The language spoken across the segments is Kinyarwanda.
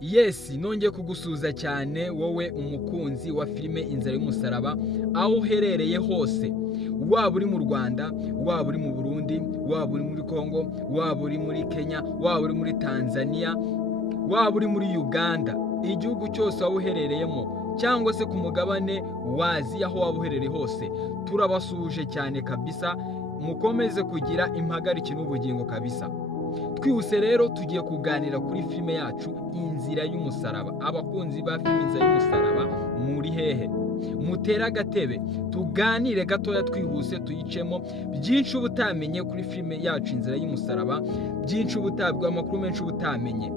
Yes, nongeye kugusuza cyane wowe umukunzi wa filime Inzira y'umusaraba aho uherereye hose, waba uri mu Rwanda, waba uri mu Burundi, waba uri muri Kongo, waba uri muri Kenya, waba uri muri Tanzania, waba uri muri Uganda, igihugu cyose waba uherereyemo cyangwa se ku mugabane wa Aziya aho waba uherereye hose, turabasuje cyane kabisa, mukomeze kugira impagarike n'ubugingo kabisa. Twihuse rero tugiye kuganira kuri filime yacu Inzira y'umusaraba. Abakunzi ba filime Inzira y'umusaraba muri hehe? Mutera agatebe tuganire gatoya twihuse tuyicemo byinshi ubutamenye kuri filime yacu Inzira y'umusaraba, byinshi ubutabwa amakuru menshi ubutamenye.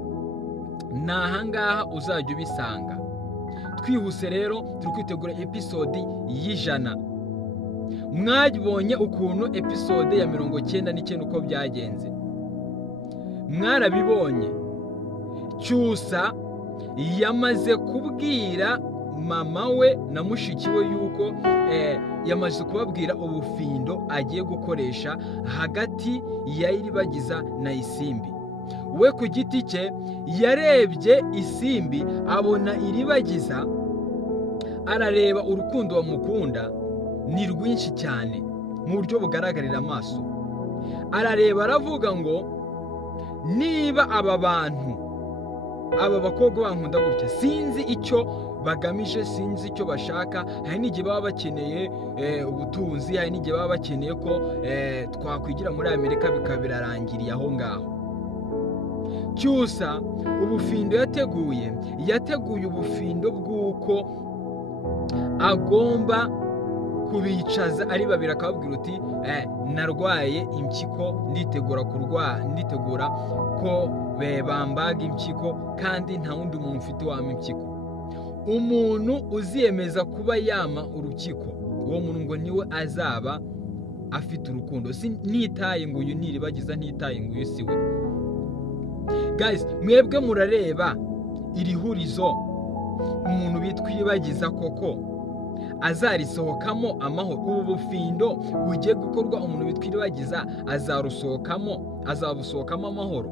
Nahangaha uzajya ubisanga. Twihuse rero turi kwitegura episode y'ijana. Mwabonye ukuntu episode ya 99 uko byagenze. Mwarabibonye. Cyusa yamaze kubwira mama we na mushiki we yuko yamaze kubabwira ubufindo agiye gukoresha hagati ya Iribagiza na Isimbi. We ku giti cye yarebye Isimbi abona Iribagiza, arareba urukundo bamukunda ni rwinshi cyane mu buryo bugaragarira amaso. Arareba aravuga ngo niba aba bantu, aba bakobwa bankunda gutya, sinzi icyo bagamije, sinzi icyo bashaka. Hari n'igihe baba bakeneye ubutunzi, hari n'igihe baba bakeneye ko twakwigira muri Amerika bikabirarangiriye aho ngaho. Cyusa ubufindo yateguye ubufindo bw'uko agomba kubicaza ari babiri, akababwira uti narwaye impyiko, nditegura ko bambaga impyiko kandi nta wundi muntu ufite wama impyiko. Umuntu uziyemeza kuba yama urukiko, uwo muntu ngo niwe azaba afite urukundo. Nitaye ngo uyu Iribagiza, ntitaye ngo uyu siwe. Guys, mwebwe murareba iri hurizo umuntu bitwa Iribagiza koko azarisohokamo amahoro? Ubu bufindo bugiye gukorwa umuntu bitwa Iribagiza azabusohokamo amahoro?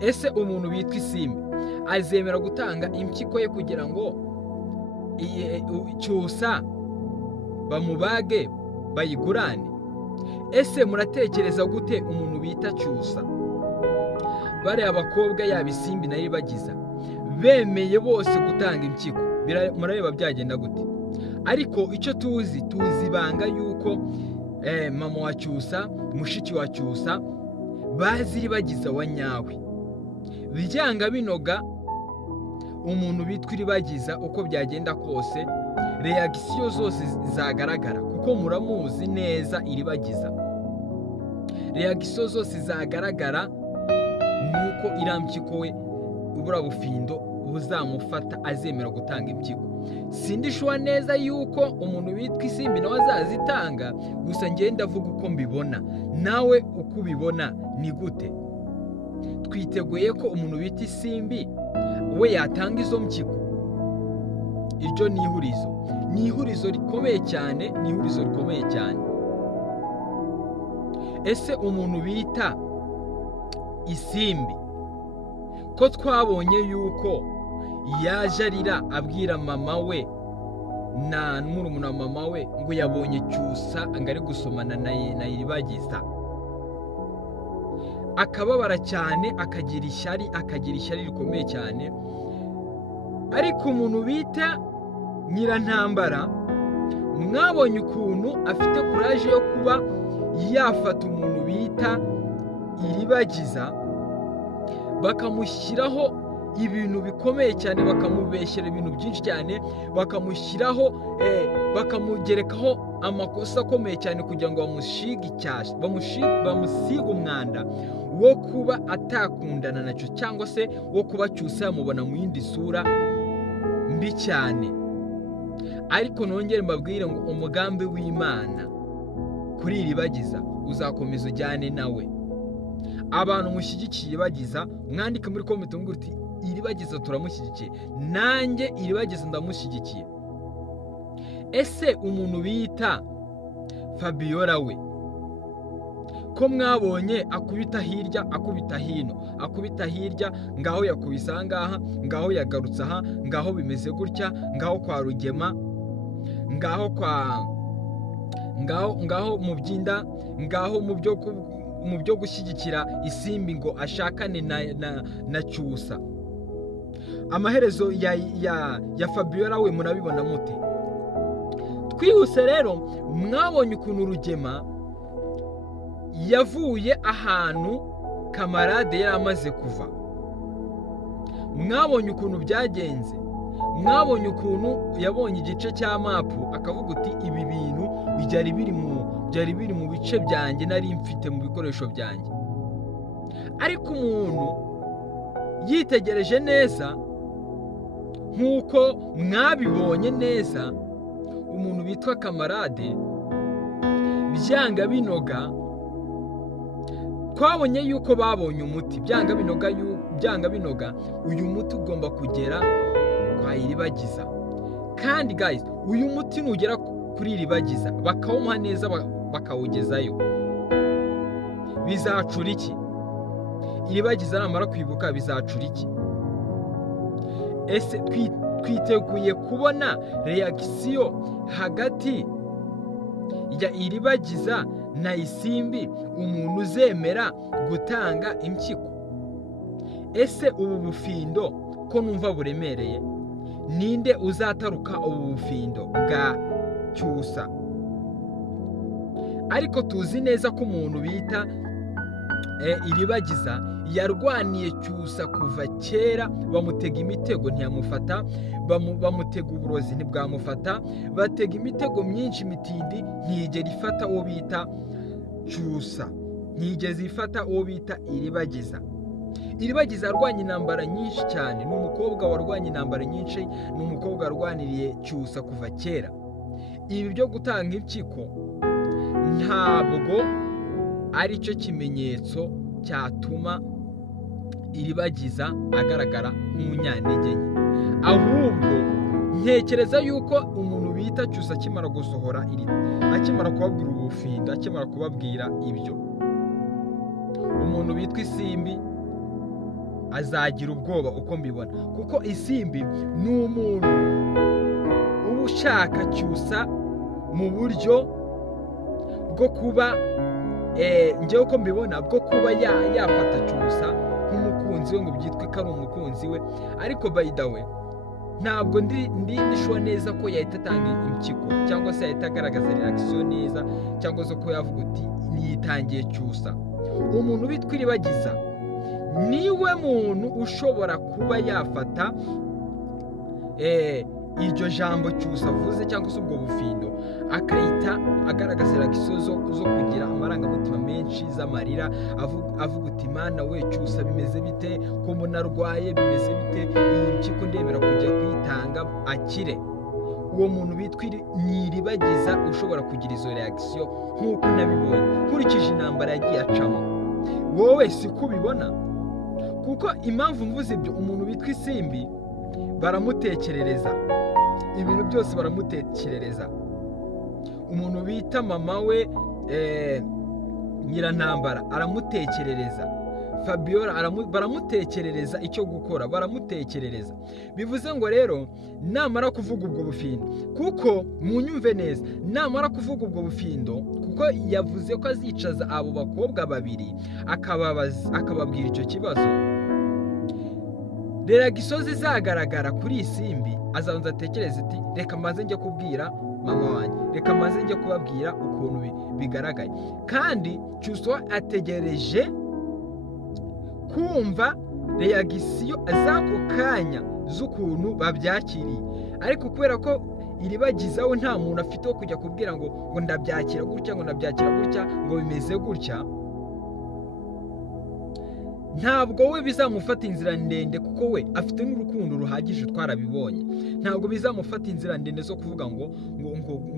Ese umuntu bitwa Isimbi azemera gutanga impyiko ye kugira ngo Cyusa bamubage bayigurane? Ese muratekereza gute umuntu bita Cyusa, bariya abakobwa yaba Isimbi na Iribagiza bemeye bose gutanga impyiko? Murareba byagenda gute? Ariko icyo tuzi ibanga yuko mama wa Cyusa, mushiki wa Cyusa bazi Iribagiza wa nyawe. Bijyanga binoga umuntu bitwa Iribagiza uko byagenda kose, reaction zose zagaragara kuko muramuzi neza Iribagiza. Reaction zose zagaragara nuko irampyiko we ubura bufindo buzamufata azemera gutanga impyiko. Sindishwa neza yuko umuntu bitwa Isimbi nawe azazitanga, gusa ngenda avuga uko mbibona. Nawe uko ubibona ni gute? Twiteguye ko umuntu bita Isimbi we yatanga izo mpyiko? Iryo ni ihurizo rikomeye cyane, Ese umuntu bita Isimbi ko twabonye yuko yaje arira abwira mama we na murumuna mama we ngo yabonye Cyusa ngo ari gusomana na Iribagiza, akababara cyane, akagira ishyari rikomeye cyane. Ariko umuntu bita Nyirantambara, mwabonye ukuntu afite courage yo kuba yafata umuntu bita Iribagiza bakamushyiraho ibintu bikomeye cyane, bakamubeshyera ibintu byinshi cyane, bakamugerekaho amakosa akomeye cyane kugira ngo bamusige umwanda wo kuba atakundana nacyo, cyangwa se wo kuba Cyusa yamubona mu yindi sura mbi cyane. Ariko nongere mbabwire ngo umugambi w'Imana kuri Iribagiza uzakomeza ujyane nawe. Abantu mushyigikiye Iribagiza mwandike muri comment mubwire uti Iribagiza turamushyigikiye, nanjye Iribagiza ndamushyigikiye. Ese umuntu bita Fabiola we ko mwabonye akubita hirya akubita hino akubita hirya, ngaho yakubise aha ngaha, ngaho yagarutse aha, ngaho bimeze gutya, ngaho kwa Rugema, ngaho mu byinda, ngaho mu byo gushyigikira Isimbi ngo ashakane na Cyusa. Amaherezo ya Fabiola we murabibona mute? Twihuse rero, mwabonye ukuntu Rugema yavuye ahantu kamarade yari amaze kuva, mwabonye ukuntu byagenze, mwabonye ukuntu yabonye igice cya mapu akavuga uti ibi bintu byari biri mu bice byanjye nari mfite mu bikoresho byanjye. Ariko umuntu yitegereje neza nk'uko mwabibonye neza, umuntu bitwa kamarade byanga binoga, twabonye yuko babonye umuti byanga binoga, uyu muti ugomba kugera kwa Iribagiza. Kandi guys, uyu muti nugera kuri Iribagiza bakawumuha neza bakawugezayo, bizacura iki? Iribagiza namara kwibuka bizacura iki? Ese twiteguye kubona reaction hagati ya Iribagiza na Isimbi, umuntu uzemera gutanga impyiko? Ese ubu bufindo ko numva buremereye, ninde uzataruka ubu bufindo bwa Cyusa? Ariko tuzi neza ko umuntu bita Iribagiza yarwaniye Cyusa kuva kera, bamutega imitego ntiyamufata, bamutega uburozi ntibwamufata, batega imitego myinshi mitindi ntiyigera ifata uwo bita Cyusa, ntiyigeze ifata uwo bita Iribagiza. Iribagiza yarwanye intambara nyinshi cyane, ni umukobwa warwanye intambara nyinshi, ni umukobwa warwaniriye Cyusa kuva kera. Ibi byo gutanga impyiko ntabwo ari cyo kimenyetso cyatuma Iribagiza agaragara nk'umunyantege nke, ahubwo ntekereza yuko umuntu bita Cyusa akimara gusohora akimara kubabwira ubufindo, akimara kubabwira ibyo, umuntu bitwa Isimbi azagira ubwoba uko mbibona, kuko Isimbi ni umuntu uba ushaka Cyusa mu buryo bwo kuba njyewe uko mbibona, bwo kuba yafata Cyusa nk'umukunzi we, ngo byitwe ko ari umukunzi we. Ariko by the way, ntabwo ndishwa neza ko yahita atanga impyiko, cyangwa se yahita agaragaza reaction neza, cyangwa se ko yavuga uti niyitangiye Cyusa. Umuntu bitwa Iribagiza niwe muntu ushobora kuba yafata iryo jambo Cyusa avuze, cyangwa se ubwo bufindo, akahita agaragaza reaction zo kugira amarangamutima menshi z'amarira, avuga uti mana we Cyusa bimeze bite, ko mbona arwaye, bimeze bite, iyi mpyiko ndemera kujya kuyitanga akire. Uwo muntu bitwa Iribagiza ushobora kugira izo reaction nk'uko nabibonye nkurikije intambara yagiye acamo. Wowe si kubibona? Kuko impamvu mvuze ibyo, umuntu bitwa Isimbi baramutekerereza, ibintu byose baramutekerereza. Umuntu bita mama we Nyirantambara aramutekerereza, Fabiola baramutekerereza icyo gukora, baramutekerereza. Bivuze ngo rero namara kuvuga ubwo bufindo, kuko munyumve neza, namara kuvuga ubwo bufindo, kuko yavuze ko azicaza abo bakobwa babiri akababwira icyo kibazo, rero gisozi zagaragara kuri Isimbi, azanza atekereza ati reka maze njye kubwira mama wanjye, reka maze njye kubabwira ukuntu bigaragaye. Kandi Cyusa ategereje kumva reaction z'ako kanya z'ukuntu babyakiriye, ariko kubera ko Iribagiza we nta muntu afite wo kujya kubwira ngo ndabyakira gutya, ngo ndabyakira gutya, ngo bimeze gutya, ntabwo we bizamufata inzira ndende, kuko we afite n'urukundo ruhagije, twarabibonye. Ntabwo bizamufata inzira ndende zo kuvuga ngo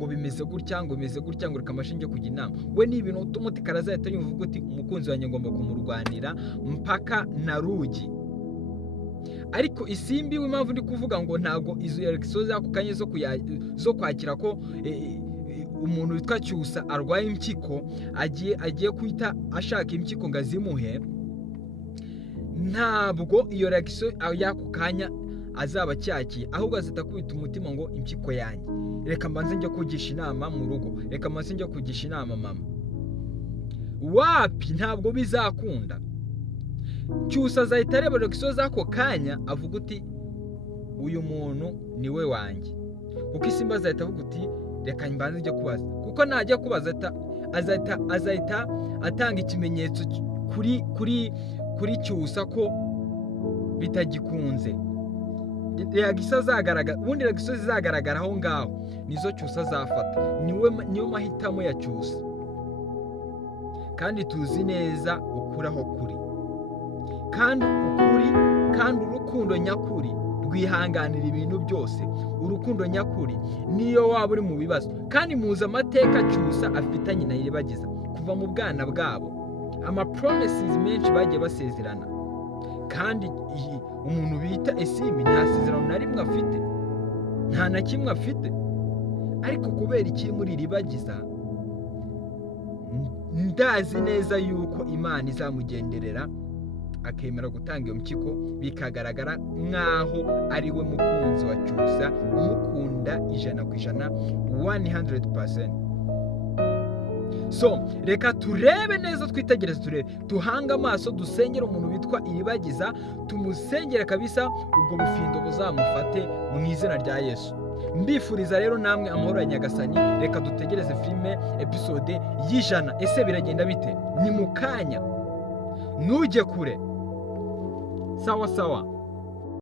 bimeze gutya, ngo bimeze gutya, ngo reka amashinge kujya inama. We ni ibintu automatic arazahita yumva uti umukunzi wanjye ngomba kumurwanira mpaka na rugi. Ariko Isimbi w'impamvu ndi kuvuga ngo ntabwo izo reaction z'ako kanya zo kwakira ko umuntu witwa Cyusa arwaye impyiko agiye kwita ashaka impyiko ngo azimuhe, ntabwo iyo reaction y'ako kanya azaba acyakiye, ahubwo azita kubita umutima ngo impyiko yanjye, reka mbanze njye kugisha inama mu rugo, reka mbanze njye kugisha inama mama. Wapi, ntabwo bizakunda. Cyusa azahita areba reaction z'ako kanya avuga uti uyu muntu ni we wanjye, kuko isimba azahita avuga uti reka mbanze njye kubaza, kuko najya kubaza azahita atanga ikimenyetso kuri Cyusa ko bitagikunze. Reaction zagaragara, ubundi reaction zizagaragara aho ngaho nizo Cyusa azafata, niyo mahitamo ya Cyusa. Kandi tuzi neza ukuri aho kuri, kandi urukundo nyakuri rwihanganira ibintu byose. Urukundo nyakuri niyo waba uri mu bibazo. Kandi muzi amateka Cyusa afitanye na Iribagiza kuva mu bwana bwabo, promises menshi bagiye basezerana. Kandi umuntu bita Isimbi nta sezerano na rimwe afite, nta na kimwe afite. Ariko kubera ikiri muri Iribagiza, ndazi neza yuko Imana izamugenderera akemera gutanga iyo mpyiko, bikagaragara nk'aho ari we mukunzi wa Cyusa, umukunda 100%, 100%. So reka turebe neza, twitegereze, turebe, tuhanga amaso, dusengera umuntu witwa Iribagiza, tumusengera kabisa ubwo bufindo buzamufate mu izina rya Yesu. Mbifuriza rero namwe amahoro ya Nyagasani. Reka dutegereze filime episode y'100. Ese biragenda bite? Ni mu kanya, ntujye kure. Sawa sawa.